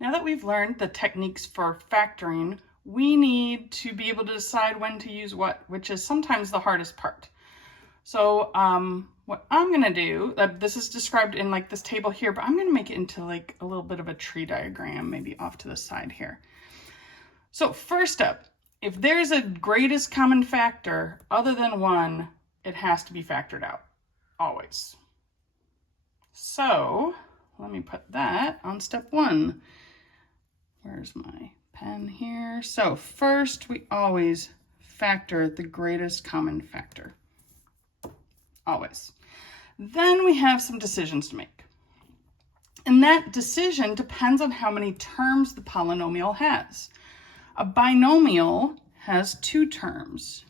Now that we've learned the techniques for factoring, we need to be able to decide when to use what, which is sometimes the hardest part. So what I'm gonna do, this is described in like this table here, but I'm gonna make it into like a little bit of a tree diagram, maybe off to the side here. So first up, if there's a greatest common factor other than 1, it has to be factored out, always. So let me put that on step 1. Where's my pen here? So first, we always factor the greatest common factor. Always. Then we have some decisions to make. And that decision depends on how many terms the polynomial has. A binomial has 2 terms.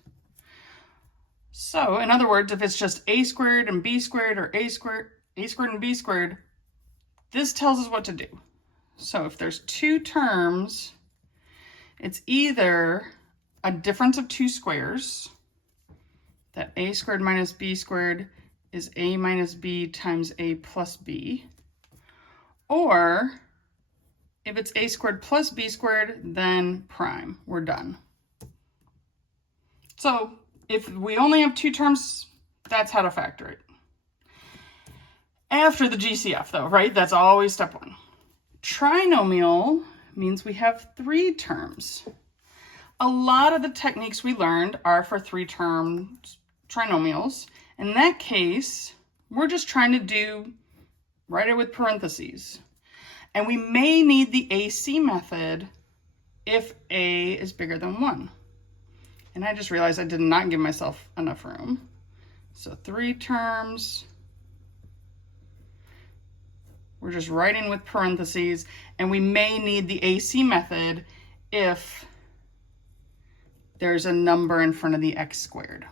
So in other words, if it's just a squared and b squared, or a squared and b squared, this tells us what to do. So if there's 2 terms, it's either a difference of 2 squares, that a squared minus b squared is a minus b times a plus b, or if it's a squared plus b squared, then prime, we're done. So if we only have 2 terms, that's how to factor it. After the GCF though, right? That's always step 1. Trinomial means we have 3 terms. A lot of the techniques we learned are for 3-term trinomials. In that case, we're just trying to write it with parentheses. And we may need the AC method if a is bigger than 1. And I just realized I did not give myself enough room. So 3 terms. We're just writing with parentheses, and we may need the AC method if there's a number in front of the x squared.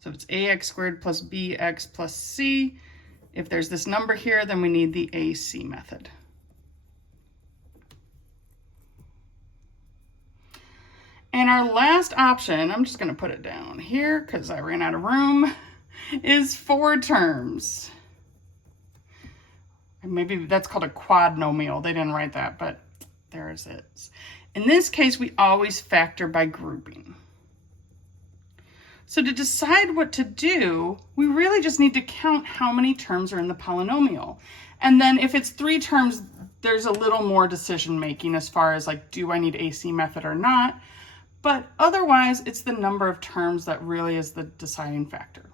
So if it's ax squared plus bx plus c, if there's this number here, then we need the AC method. And our last option, I'm just going to put it down here because I ran out of room, is 4 terms. Maybe that's called a quadnomial. They didn't write that, but there it is. In this case, we always factor by grouping. So to decide what to do, we really just need to count how many terms are in the polynomial. And then if it's 3 terms, there's a little more decision making as far as like, do I need AC method or not? But otherwise, it's the number of terms that really is the deciding factor.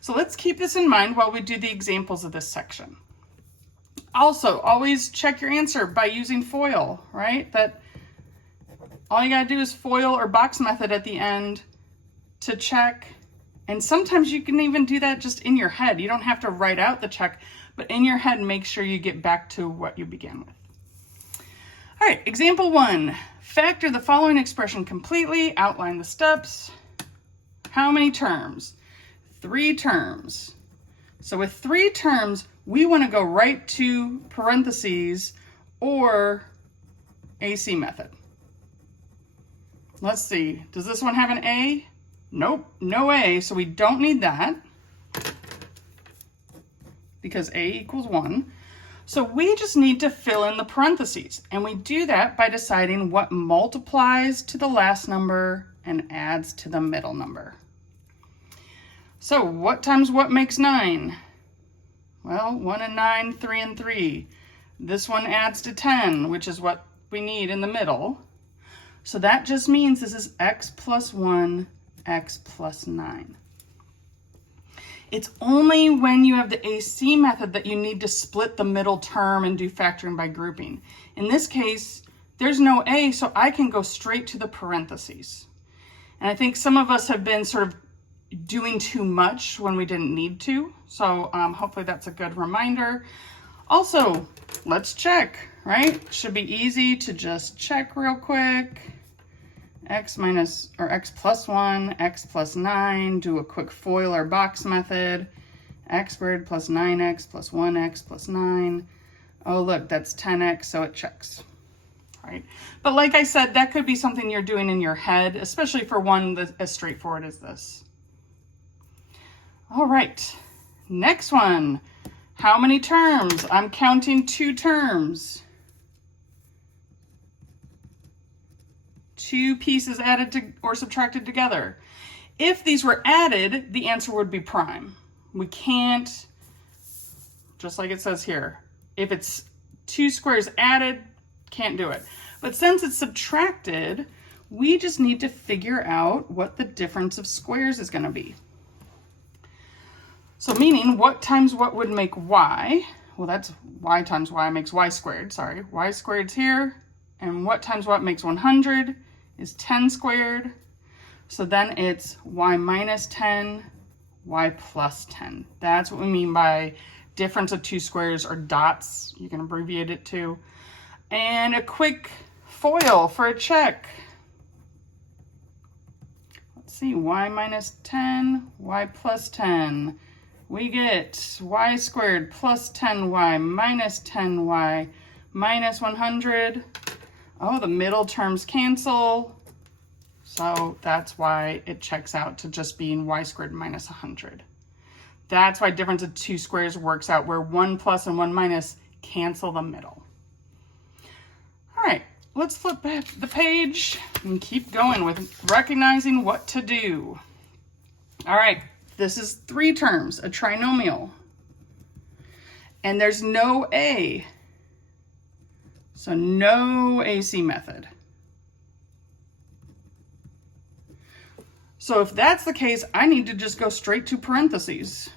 So let's keep this in mind while we do the examples of this section. Also, always check your answer by using FOIL, right? That all you gotta do is FOIL or box method at the end to check. And sometimes you can even do that just in your head. You don't have to write out the check, but in your head, make sure you get back to what you began with. All right, example 1. Factor the following expression completely, outline the steps. How many terms? 3 terms. So with 3 terms, we want to go right to parentheses or AC method. Let's see, does this one have an A? Nope, no A, so we don't need that because A equals 1. So we just need to fill in the parentheses, and we do that by deciding what multiplies to the last number and adds to the middle number. So what times what makes 9? Well, 1 and 9, 3 and 3. This one adds to 10, which is what we need in the middle. So that just means this is x plus 1, x plus 9. It's only when you have the AC method that you need to split the middle term and do factoring by grouping. In this case, there's no A, so I can go straight to the parentheses. And I think some of us have been sort of doing too much when we didn't need to. So hopefully that's a good reminder. Also, let's check, right? Should be easy to just check real quick. X plus 1, x plus 9, do a quick FOIL or box method. X squared plus 9x plus 1x plus 9. Oh, look, that's 10x, so it checks, right? But like I said, that could be something you're doing in your head, especially for one that's as straightforward as this. All right, next one. How many terms? I'm counting 2 terms. two pieces added to or subtracted together. If these were added, the answer would be prime. We can't, just like it says here, if it's two squares added, can't do it. But since it's subtracted, we just need to figure out what the difference of squares is going to be. So meaning what times what would make y? Well, that's y times y makes y squared, sorry. Y squared's here. And what times what makes 100 is 10 squared. So then it's y minus 10, y plus 10. That's what we mean by difference of two squares, or dots. You can abbreviate it too. And a quick FOIL for a check. Let's see, y minus 10, y plus 10. We get y squared plus 10y minus 10y minus 100. Oh, the middle terms cancel. So that's why it checks out to just being y squared minus 100. That's why difference of two squares works out where 1 plus and 1 minus cancel the middle. All right, let's flip back the page and keep going with recognizing what to do. All right, this is three terms, a trinomial. And there's no a. So no AC method. So if that's the case, I need to just go straight to parentheses.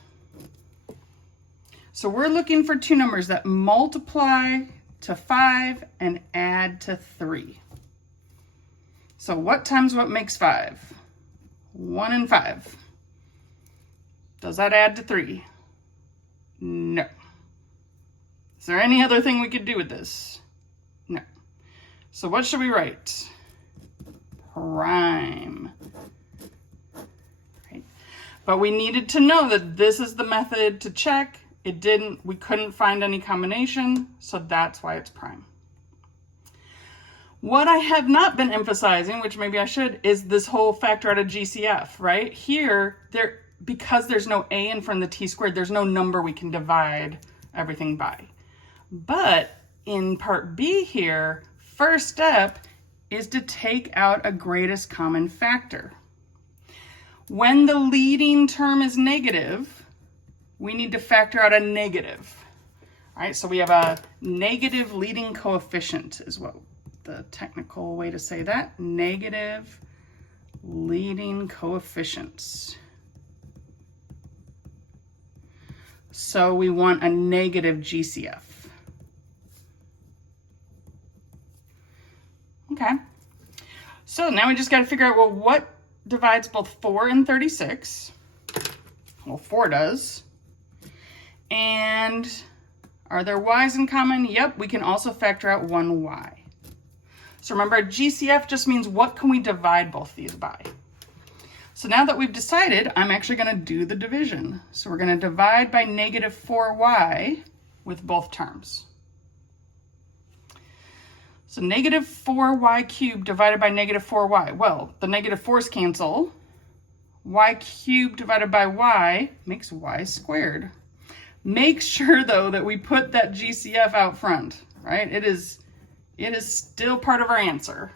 So we're looking for two numbers that multiply to 5 and add to 3. So what times what makes 5? 1 and 5. Does that add to 3? No. Is there any other thing we could do with this? No. So what should we write? Prime. Right. But we needed to know that this is the method to check. We couldn't find any combination, so that's why it's prime. What I have not been emphasizing, which maybe I should, is this whole factor out of GCF, right? Here, because there's no a in front of the t squared, there's no number we can divide everything by. But in part B here, first step is to take out a greatest common factor. When the leading term is negative, we need to factor out a negative. All right, so we have a negative leading coefficient is what the technical way to say that. Negative leading coefficients. So we want a negative GCF. Okay, so now we just got to figure out, well, what divides both 4 and 36? Well, 4 does. And are there y's in common? Yep, we can also factor out one y. So remember, GCF just means what can we divide both these by? So now that we've decided, I'm actually going to do the division. So we're going to divide by negative 4y with both terms. So negative 4y cubed divided by negative 4y. Well, the negative 4's cancel. Y cubed divided by y makes y squared. Make sure, though, that we put that GCF out front, right? It is still part of our answer.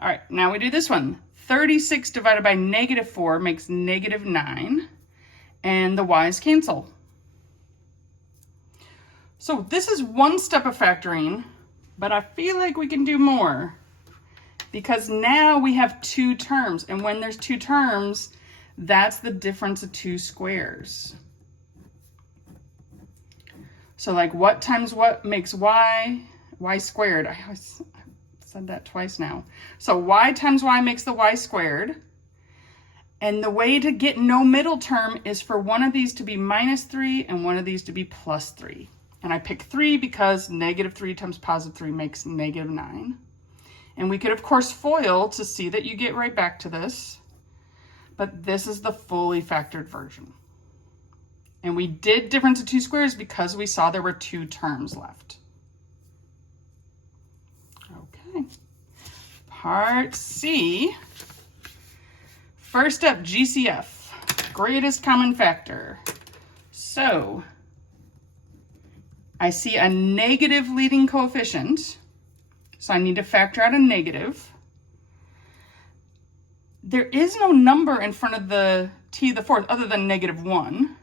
All right, now we do this one. 36 divided by negative 4 makes negative 9, and the y's cancel. So this is one step of factoring, but I feel like we can do more because now we have two terms, and when there's two terms, that's the difference of two squares. So like what times what makes y? Y squared. I said that twice now. So y times y makes the y squared. And the way to get no middle term is for one of these to be minus 3 and one of these to be plus 3. And I pick 3 because negative 3 times positive 3 makes negative 9. And we could, of course, FOIL to see that you get right back to this. But this is the fully factored version. And we did difference of two squares because we saw there were two terms left. Okay. Part C. First step, GCF, greatest common factor. So I see a negative leading coefficient. So I need to factor out a negative. There is no number in front of the t to the fourth other than -1.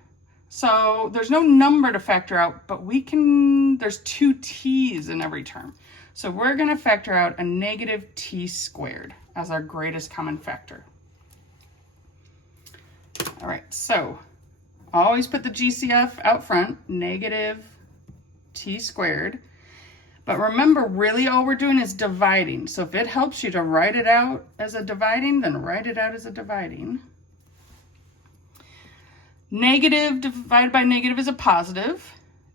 So there's no number to factor out, but there's 2 t's in every term. So we're going to factor out a -t² as our greatest common factor. All right, so always put the GCF out front, -t². But remember, really all we're doing is dividing. So if it helps you to write it out as a dividing, then write it out as a dividing. Negative divided by negative is a positive.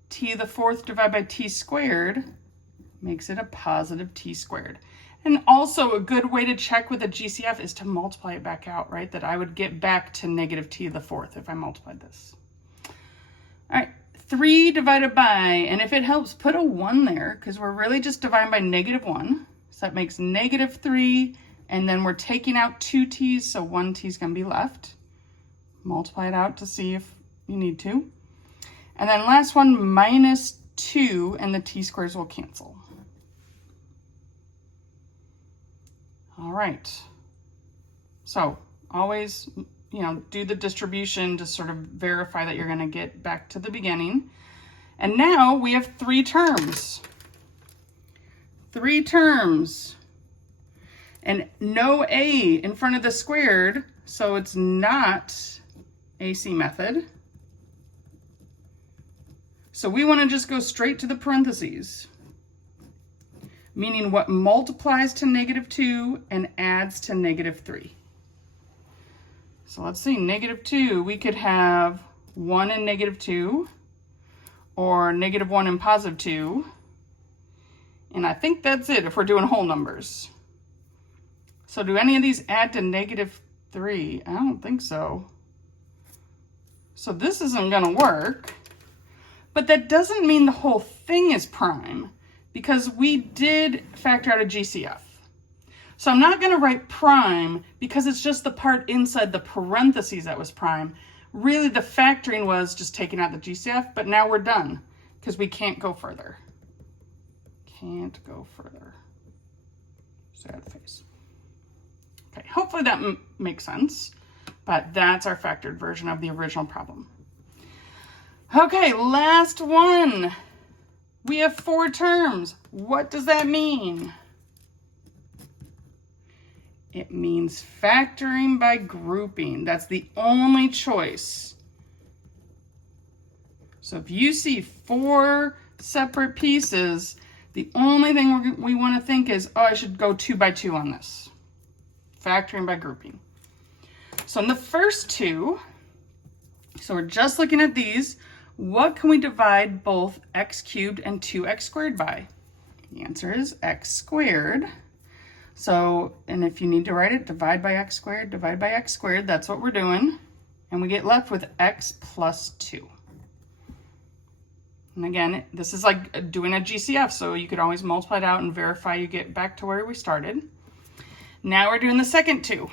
T to the fourth divided by t² makes it a positive t². And also a good way to check with a GCF is to multiply it back out, right? That I would get back to negative t to the fourth if I multiplied this. All right. 3 divided by, and if it helps, put a 1 there because we're really just dividing by -1. So that makes -3, and then we're taking out 2 t's, so 1 t is going to be left. Multiply it out to see if you need to. And then last one, -2, and the t² will cancel. All right. So always, do the distribution to sort of verify that you're going to get back to the beginning. And now we have 3 terms. 3 terms. And no a in front of the squared, so it's not AC method. So we want to just go straight to the parentheses, meaning what multiplies to -2 and adds to -3. So let's see, -2, we could have 1 and -2, or -1 and +2. And I think that's it if we're doing whole numbers. So do any of these add to -3? I don't think so. So this isn't going to work. But that doesn't mean the whole thing is prime, because we did factor out a GCF. So I'm not going to write prime because it's just the part inside the parentheses that was prime. Really, the factoring was just taking out the GCF, but now we're done because we can't go further. Can't go further. Sad face. Okay, hopefully that makes sense, but that's our factored version of the original problem. Okay, last one. We have 4 terms. What does that mean? It means factoring by grouping. That's the only choice. So if you see 4 separate pieces, the only thing we want to think is, oh, I should go 2 by 2 on this. Factoring by grouping. So in the first 2, so we're just looking at these, what can we divide both x³ and 2x² by? The answer is x². So, and if you need to write it, divide by x², divide by x², that's what we're doing. And we get left with x plus 2. And again, this is like doing a GCF, so you could always multiply it out and verify you get back to where we started. Now we're doing the second 2.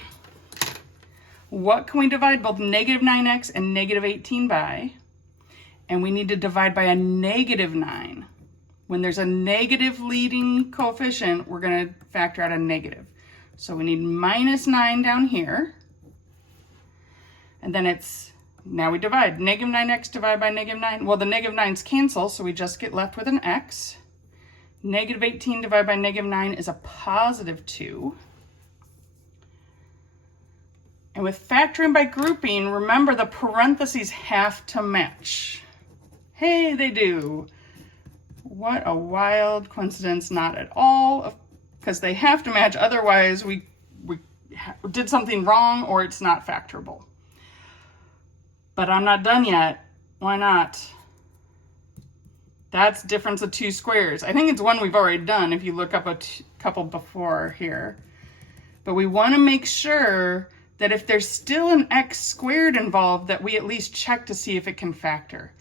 What can we divide both -9x and -18 by? And we need to divide by a -9. When there's a negative leading coefficient, we're going to factor out a negative. So we need -9 down here. And then now we divide. -9x divided by -9. Well, the -9's cancel, so we just get left with an x. -18 divided by -9 is a +2. And with factoring by grouping, remember the parentheses have to match. Hey, they do. What a wild coincidence. Not at all, because they have to match. Otherwise, we did something wrong or it's not factorable. But I'm not done yet. Why not? That's difference of 2 squares. I think it's one we've already done if you look up a couple before here. But we want to make sure that if there's still an x² involved, that we at least check to see if it can factor.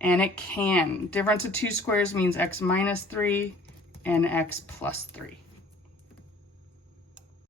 And it can. Difference of 2 squares means x minus 3 and x plus 3.